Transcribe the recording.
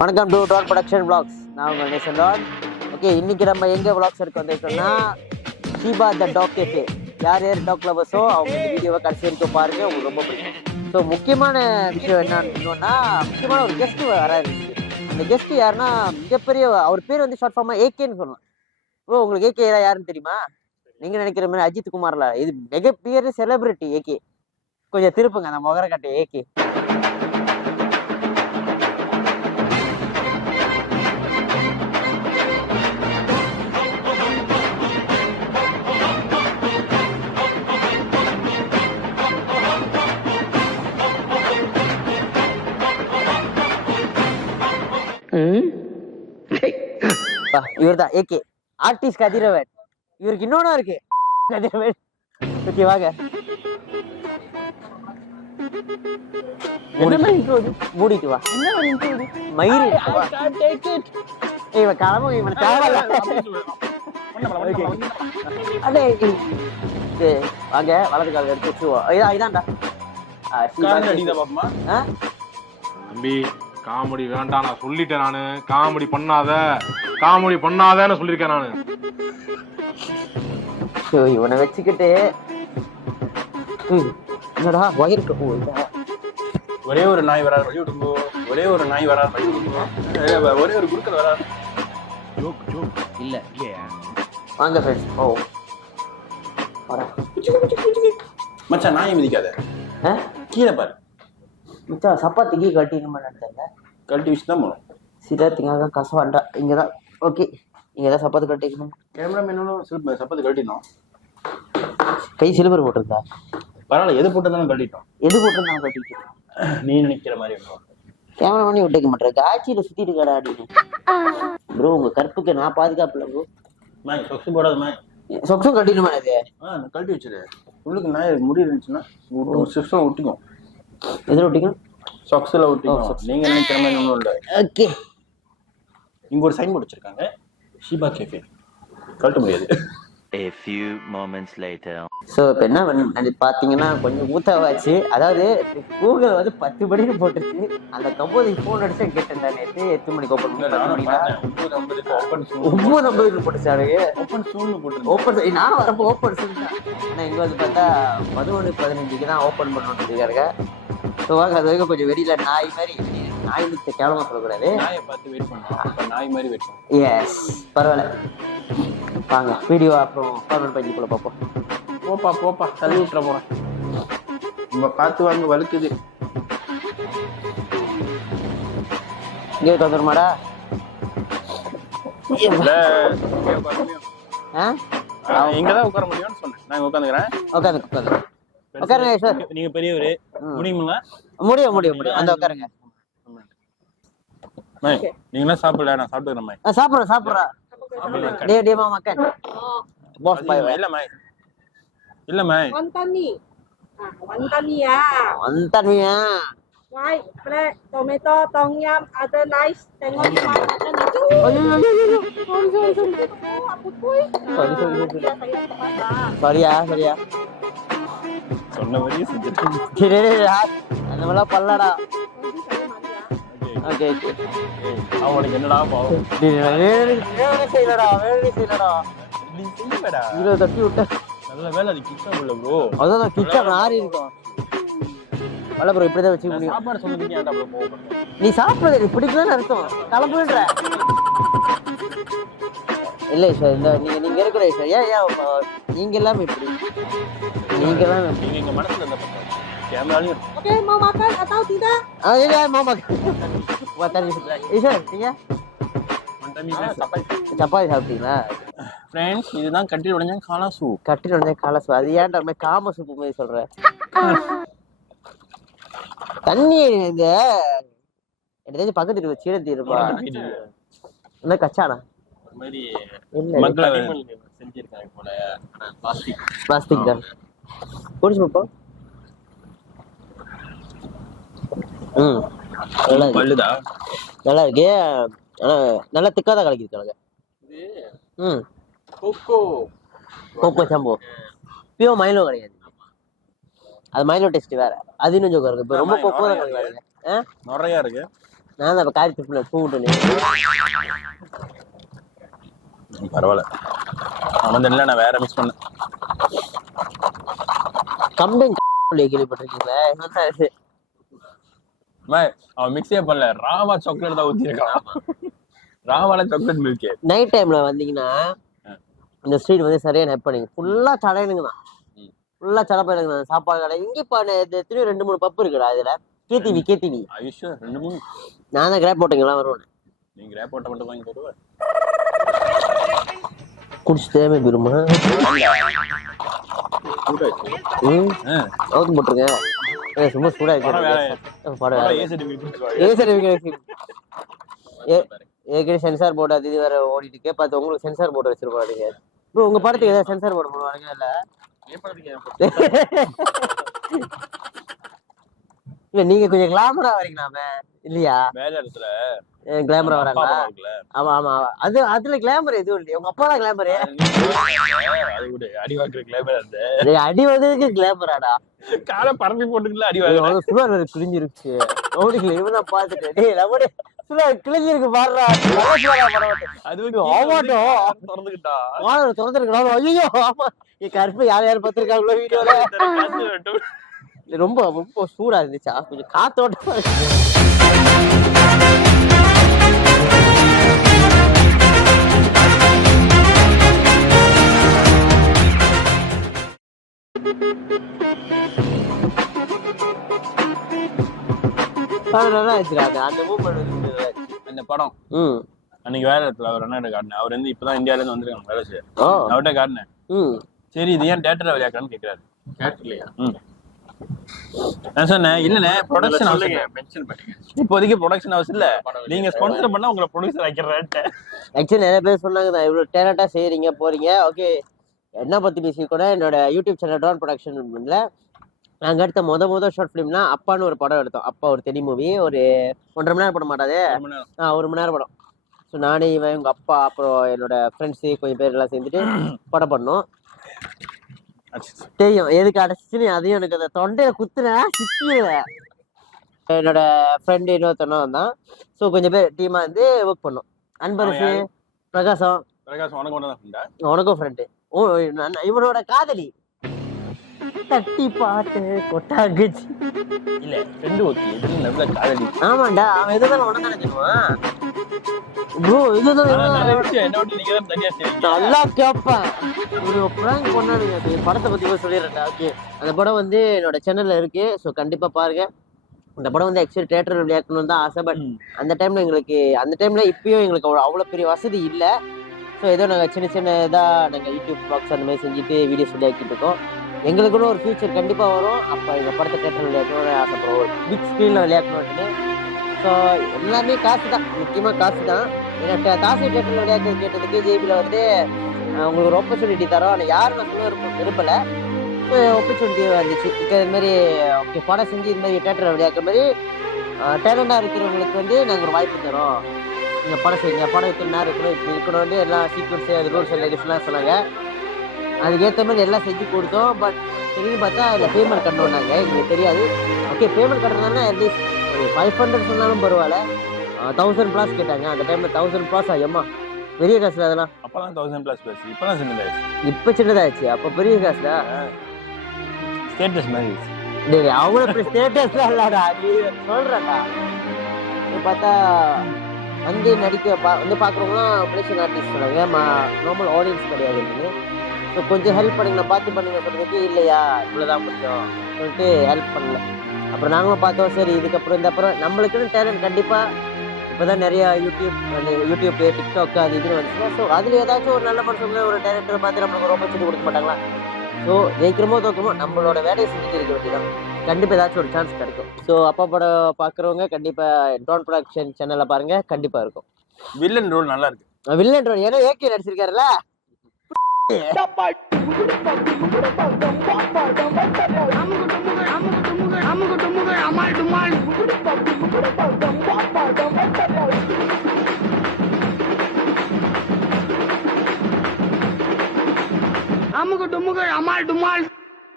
வணக்கம் to Don production vlogs. நான் உங்கள் நேசன் டான். ஓகே, இன்னைக்கு நம்ம எங்கே vlogs எடுக்க வந்திருக்கோம்னா ஷீபா த டாக் கேஃபே. யார் டாக் லவர்ஸோ அவங்க இந்த வீடியோவை கடைசி வரைக்கும் பாருங்க, உங்களுக்கு ரொம்ப பிடிக்கும். ஸோ முக்கியமான விஷயம் என்னன்னா, முக்கியமான ஒரு கெஸ்ட் வராது. அந்த கெஸ்ட் யாருன்னா மிகப்பெரிய, அவர் பேர் வந்து ஷார்ட் ஃபார்மா ஏகேன்னு சொல்லலாம். ப்ரோ, உங்களுக்கு ஏகே யாருன்னு தெரியுமா? நீங்க நினைக்கிற மாதிரி அஜித் குமார்ல, இது மிகப்பெரிய செலிபிரிட்டி ஏகே. கொஞ்சம் திருப்புங்க அந்த முகர கட்டை ஏகே. இவர் தான் ஏகே ஆர்டிஸ்ட் கதிரவன். இவருக்கு இன்னொன்னு இருக்கு கதிரவன். ஓகே, வாங்க மூடிட்டு வா. மயிறு இவன் கிளம்பு, இவன் தேவையில்ல. அதே வாங்க, வலது கால எடுத்து வச்சுவோம். இதான்டா தம்பி, காமெடி வேண்டாம் நான் சொல்லிட்டேன். நானு காமெடி பண்ணாதன்னு சொல்லிருக்கேன் நானு. இவனை வச்சுக்கிட்டு என்னடா வயிறு ஒரே ஒரு நாய் வராது வழி விடுங்கோ, ஒரே ஒரு நாய் வராது வழி விடுங்கோ, ஒரே ஒரு குறுக்கல் வராது. இல்ல வாங்க ஃப்ரெண்ட்ஸ். ஓ மச்சான், நாயை மிதிக்காத, கீழே பாரு மச்சான். சப்பாத்திக்கு கட்டின்னு நினைச்சாங்க, கழட்டி வச்சு தான் போகணும். சிதார்த்திங்க கசவாண்டா இங்கதான். ஓகே, இங்கதான் சப்பாத்து கட்டிக்கணும். கேமராமேனும் சப்பாத்து கழட்டினோம். கை சிலுவர் போட்டிருந்தா பரவாயில்ல, எது போட்டதாலும் கழட்டிட்டோம். எது போட்டிருந்தாலும் கட்டிட்டோம். நீ நினைக்கிற மாதிரி கேமரா பண்ணி விட்டுக்க மாட்டேன். காட்சியில சுத்திட்டு கடை அப்படின்னு. ப்ரோ, உங்க கற்புக்கு நான் பாதுகாப்பு இல்லை ப்ரோ. மேய் சொக்ஸு போடாத மேய். சொக்ஸும் கட்டிடுமா? இது கழட்டி வச்சிரு. உள்ளுக்கு நாய் முடி இருந்துச்சுன்னா சிப்ஸும் ஒட்டிக்கும். எதில் ஒட்டிக்கும்? சொக்ஸில் ஒட்டிக்கும். நீங்க நினைக்கிற மாதிரி ஒன்றும் இல்லை. ஓகே, இங்க ஒரு சைன் போர்டு வச்சிருக்காங்க, ஷீபா கேஃபே. கழட்ட முடியாது. A few moments later. So இப்போ என்ன பண்ணு பார்த்தீங்கன்னா, கொஞ்சம் ஊத்தாவாச்சு. அதாவது கூகுள் வந்து 10 மணிக்கு போட்டுருச்சு. அந்த 9 ஃபோன் அடிச்சு கேட்டிருந்தேன் நேற்று. 8 மணிக்கு ஓப்பன் பண்ணி 10 மணிக்கு போட்டுச்சாரு. ஓப்பன் நானும் வரப்போ ஓப்பன் சொல்லிட்டேன். ஆனால் இங்கே வந்து பார்த்தா 11:15 தான் ஓப்பன் பண்ணணும்னு சொல்லியிருக்காங்க. ஸோ வாங்க, அது வரைக்கும் கொஞ்சம் வெளியில நாய் மாதிரி, நாய் கேவலமாக சொல்லக்கூடாது, நாயை பார்த்து வெயிட் பண்ணுவோம். நாய் மாதிரி வெயிட் பண்ணுவோம். எஸ், பரவாயில்ல. வாங்க வீடியோ அப்புறம் பர்மனன்ட் பேஜுக்குள்ள பார்ப்போம். போப்பா தள்ளி விட்டுற போறேன். நம்ம பார்த்து வாங்க, வலுக்குது. இங்கே வந்துருமாடா? இங்கதான் உட்கார முடியும்னு சொன்னேன். நான் உட்காந்துக்கிறேன். உட்காருங்க சார். நீங்க பெரியவரு, முடியுங்களா? முடியும். அந்த உட்காருங்க. நீங்களாம் சாப்பிடல, நான் சாப்பிட்டுக்கிறேன். சாப்பிட்றேன். டே மாமா கன் பாஸ் பை இல்ல மை, இல்ல my. Wonton-nya. White, black, tomato, tom yum, other rice, tengok rice, ada nasi. Sorry. சொன்ன மாதிரியே செஞ்சுட்டேன். அந்த மாதிரிலாம் பண்ணலடா. ஓகே, அவனுக்கு என்னடா பாவம். செய்யலடா. நீ செய்யலடா. இவ்வளோ தட்டி விட்ட. நல்ல வேலை, அது கிச்சன் உள்ள ப்ரோ. அதான் கிச்சன் ஆறி இருக்கும். வல்ல ப்ரோ, இப்படிதான் வச்சுக்க முடியும். சாப்பாடு சொன்னதுக்கு ஏன்டா ப்ரோ போக? நீ சாப்பிடுறது பிடிக்கலன்னு அர்த்தம். கிளம்புன்ற இல்லை சார். இந்த நீங்க இருக்கிற சார். ஏன் நீங்க எல்லாமே இப்படி, நீங்க எங்க மனசுல இருந்த கேமராலையும். Okay, mau makan atau tidak? மாமா சார், நீங்க சப்பாத்தி சாப்பிட்டீங்களா? ஃப்ரெண்ட்ஸ், இதுதான் கட்டி உடஞ்ச காலா சூப். கட்டி உடஞ்ச காலா சூப். அது ஏன்டா நம்ம காம சூப்பு மாதிரி சொல்ற? தண்ணி இந்த எடுத்து பக்கத்து சீரத்தி இருப்பா. என்ன கச்சானா மாதிரி மக்களை செஞ்சிருக்காங்க போல. பிளாஸ்டிக் தான் குடிச்சு பாப்போம். நல்லா இருக்கு. ஆனா நல்லா திக்காதான் கலக்கிருக்காங்க. கோகோ சாம்போ பியோ மைலோ கிடையாது. அது மைலோ டேஸ்ட் வேற. அது இன்னும் ஜோக்கா இருக்கு. இப்போ ரொம்ப கோகோ தான் கிடையாது. நிறையா இருக்கு. நான் தான் காரி துப்புல கூப்பிட்டு பரவாயில்ல அவன் தெரியல, நான் வேற மிக்ஸ் பண்ணேன். கம்பெனி கேள்விப்பட்டிருக்கீங்களா? அவன் மிக்ஸே பண்ணல, ராமா சாக்லேட் தான் ஊத்திருக்கான். ராமால சாக்லேட் மில்க். நைட் டைம்ல வந்தீங்கன்னா இந்த ஸ்ட்ரீட் வந்து சரியான ஹெப்பனிங், ஃபுல்லா சடையனுங்க தான், ஃபுல்லா சடை பையனுங்க தான். சாப்பாடு கடை இங்க திரும்பி 2-3 பப்பு இருக்குடா. இதுல கேடிவி ஐயோ 2-3 நான் தான் கிராப் போட்டீங்களா வருவேன். நீங்க கிராப் போட்ட மட்டும் வாங்கி போடுவ. குடிச்சு தேவை பெருமா அவுத்து போட்டுருங்க. சும்மா சூடா இருக்கு ஏற்கனவே சென்சார் போர்டு அது இது வேற ஓடிட்டு இருக்கே. பார்த்து உங்களுக்கு சென்சார் போர்டு வச்சிருப்பாங்க. ப்ரோ உங்க படத்துக்கு ஏதாவது சென்சார் போர்டு போடுவாங்க இல்ல? இல்ல நீங்க கொஞ்சம் கிளாமரா வரீங்களாமே இல்லையா? மேல இடத்துல கிளாமரா வராங்களா? ஆமா ஆமா அதுல கிளாமர் எதுவும் இல்லையா? உங்க அப்பா தான் கிளாமரு. அடி வாக்குற கிளாமர் அந்த அடி வந்ததுக்கு கிளாமராடா? காலை பரப்பி போட்டுக்கல அடி வாங்குற சுவர் வேற கிழிஞ்சிருச்சு. ஓடிக்கல இவன் தான் பாத்துட்டு டேய் லவடே சுவர் கிழிஞ்சிருக்கு பாருடா. அது ஆமாட்டோம் திறந்துக்கிட்டா திறந்துருக்கா? ஐயோ ஆமா கருப்பு யார் பார்த்திருக்காங்களோ வீடியோல. ரொம்ப ரொம்ப சூடா இருந்துச்சா? கொஞ்சம் காத்தோட்டம். நல்லா வச்சிருக்காங்க அந்த மூவ்மெண்ட். அந்த படம் அன்னைக்கு வேற இடத்துல அவர் என்ன காட்டினேன். அவர் வந்து இப்பதான் இந்தியால இருந்து வந்திருக்காங்க வேலை செய்ய. அவர்கிட்ட காட்டினேன். சரி இது ஏன் தியேட்டர்ல விளையாடுறான்னு கேட்கிறாரு. கேட்டலையா? நான் சொன்னேன் இல்லண்ணே ப்ரொடக்ஷன் ஹவுஸ் இப்போதைக்கு ப்ரொடக்ஷன் ஹவுஸ் இல்ல, நீங்க ஸ்பான்சர் பண்ணா உங்களை ப்ரொடியூசர் ஆக்கிறேன். ஆக்சுவலி நிறைய பேர் சொன்னாங்க தான் இவ்வளவு டேலண்டா செய்யறீங்க போறீங்க. ஓகே என்ன பத்தி பேசி கூட என்னோட யூடியூப் சேனல் ட்ரான் ப்ரொடக்ஷன்ல நாங்கள் எடுத்த மொத ஷார்ட் ஃபிலிம்னா அப்பான்னு ஒரு படம் எடுத்தோம். அப்பா ஒரு தெரி மூவி, ஒரு 1.5 மணி நேரம் படம் மாட்டாது, 1 மணி நேரம் படம். ஸோ நானே இவன் எங்கள் அப்பா அப்புறம் என்னோட ஃப்ரெண்ட்ஸு கொஞ்சம் பேர் எல்லாம் சேர்ந்துட்டு படம் பண்ணோம். தெரியும் எதுக்கு அடைச்சின்னு அதையும் எனக்கு அந்த தொண்டையில குத்துனேன் சிக்கிடுவேன். என்னோட ஃப்ரெண்டு இன்னொருத்தனும் தான். ஸோ கொஞ்சம் பேர் டீமாக வந்து ஒர்க் பண்ணோம். அன்பரசு, பிரகாசம் உனக்கும் ஃப்ரெண்டு. ஓ இவனோட காதலி தட்டி பார்த்து கொட்டாங்குச்சு. இல்ல ரெண்டு ஓகே நல்ல காதலி. ஆமாண்டா அவன் எதுதான் உடனே நினைச்சிருவான் ப்ரோ. இதுதான் நல்லா கேட்பேன். ஒரு பிராங்க் பண்ணானுங்க. படத்தை பத்தி கூட சொல்லிடுறேன்டா. ஓகே அந்த படம் வந்து என்னோட சேனல்ல இருக்கு. ஸோ கண்டிப்பா பாருங்க. அந்த படம் வந்து ஆக்சுவலி தியேட்டர் விளையாடணும்னு தான் ஆசை. பட் அந்த டைம்ல இப்பயும் எங்களுக்கு அவ்வளோ பெரிய வசதி இல்லை. ஸோ ஏதோ நாங்கள் சின்ன இதாக நாங்கள் யூடியூப் ப்ளாக்ஸ் அந்த மாதிரி செஞ்சுட்டு வீடியோஸ் விளையாக்கிட்டு இருக்கோம். எங்களுக்குன்னு ஒரு ஃபியூச்சர் கண்டிப்பாக வரும். அப்போ எங்கள் படத்தை தியேட்டர் விளையாடணும்னு ஆசைப்படுறோம், ஒரு பிக் ஸ்க்ரீனில் விளையாடணும்னு. ஸோ எல்லாமே காசு தான், முக்கியமாக காசு தான். ஏன்னா காசு தியேட்டரில் விளையாடுறது கேட்டதுக்கு ஜேபியில் வந்து உங்களுக்கு ஒரு ஆப்பர்ச்சுனிட்டி தரோம். ஆனால் யாரும் நான் சொல்ல விரும்பலை. ஆப்பர்ச்சுனிட்டி வந்துச்சு. இப்போ இதுமாரி ஓகே படம் செஞ்சு இது மாதிரி தியேட்டரில் விளையாடுற மாதிரி டேலண்டாக இருக்கிறவங்களுக்கு வந்து நாங்கள் ஒரு வாய்ப்பு தரோம். நீங்கள் படம் செய்யுங்க, படம் இத்தனை நேரம் இருக்கணும், இப்படி இருக்கணும்னு எல்லா சீக்வன்ஸு அது ரூல்ஸ் அண்ட் ரெகுலேஷன்லாம் சொன்னாங்க. அதுக்கேற்ற மாதிரி எல்லாம் செஞ்சு கொடுத்தோம். பட் சரின்னு பார்த்தா அதில் பேமெண்ட் கட்டணும்னாங்க. எங்களுக்கு தெரியாது. ஓகே பேமெண்ட் கட்டுறதுனா அட்லீஸ்ட் ஒரு 500 சொன்னாலும் பரவாயில்ல. 1000+ கேட்டாங்க. அந்த டைமில் 1000+ ஆகுமா? பெரிய காசு அதெல்லாம். அப்போலாம் 1000+ பேசு. இப்போலாம் சின்னதாச்சு. இப்போ சின்னதாச்சு. அப்போ பெரிய காசு தான். ஸ்டேட்டஸ் மாதிரி அவ்வளோ பெரிய ஸ்டேட்டஸ் தான் இல்லாடா நீ சொல்கிறேன்டா. பார்த்தா வந்து நடிக்க வந்து பார்க்குறவங்களாம் மலேசியன் ஆர்டிஸ்ட் சொன்னாங்க. நார்மல் ஆடியன்ஸ் கிடையாதுன்னு. ஸோ கொஞ்சம் ஹெல்ப் பண்ணுங்க, பார்த்து பண்ணுங்க சொல்றதுக்கு இல்லையா இவ்வளோதான் முடியும் சொல்லிட்டு ஹெல்ப் பண்ணல. அப்புறம் நாங்களும் பார்த்தோம் சரி இதுக்கப்புறம் நம்மளுக்குன்னு டேலண்ட் கண்டிப்பாக இப்போ தான் நிறையா யூடியூப் டிக்டாக் அது இதுன்னு வந்துச்சுன்னா. ஸோ அதில் ஏதாச்சும் ஒரு நல்ல மனுஷங்க ஒரு டேரக்டரை பார்த்து நம்மளுக்கு ஒரு ஆப்பர்ச்சுனிட்டி கொடுக்க மாட்டாங்களா? ஸோ ஜெயிக்கிறமோ தோக்கமோ நம்மளோட வேலையை செஞ்சுட்டு இருக்க வேண்டியதான். கண்டிப்பாக ஏதாச்சும் ஒரு சான்ஸ் கிடைக்கும். ஸோ அப்பா படம் பார்க்குறவங்க கண்டிப்பாக ட்ரோன் ப்ரொடக்ஷன் சேனலில் பாருங்கள், கண்டிப்பாக இருக்கும். வில்லன் ரோல் நல்லா இருக்கு. வில்லன் ரோல் ஏன்னா ஏகே நடிச்சிருக்காருல்ல. அமுகு டுமுகு அமால் டுமால்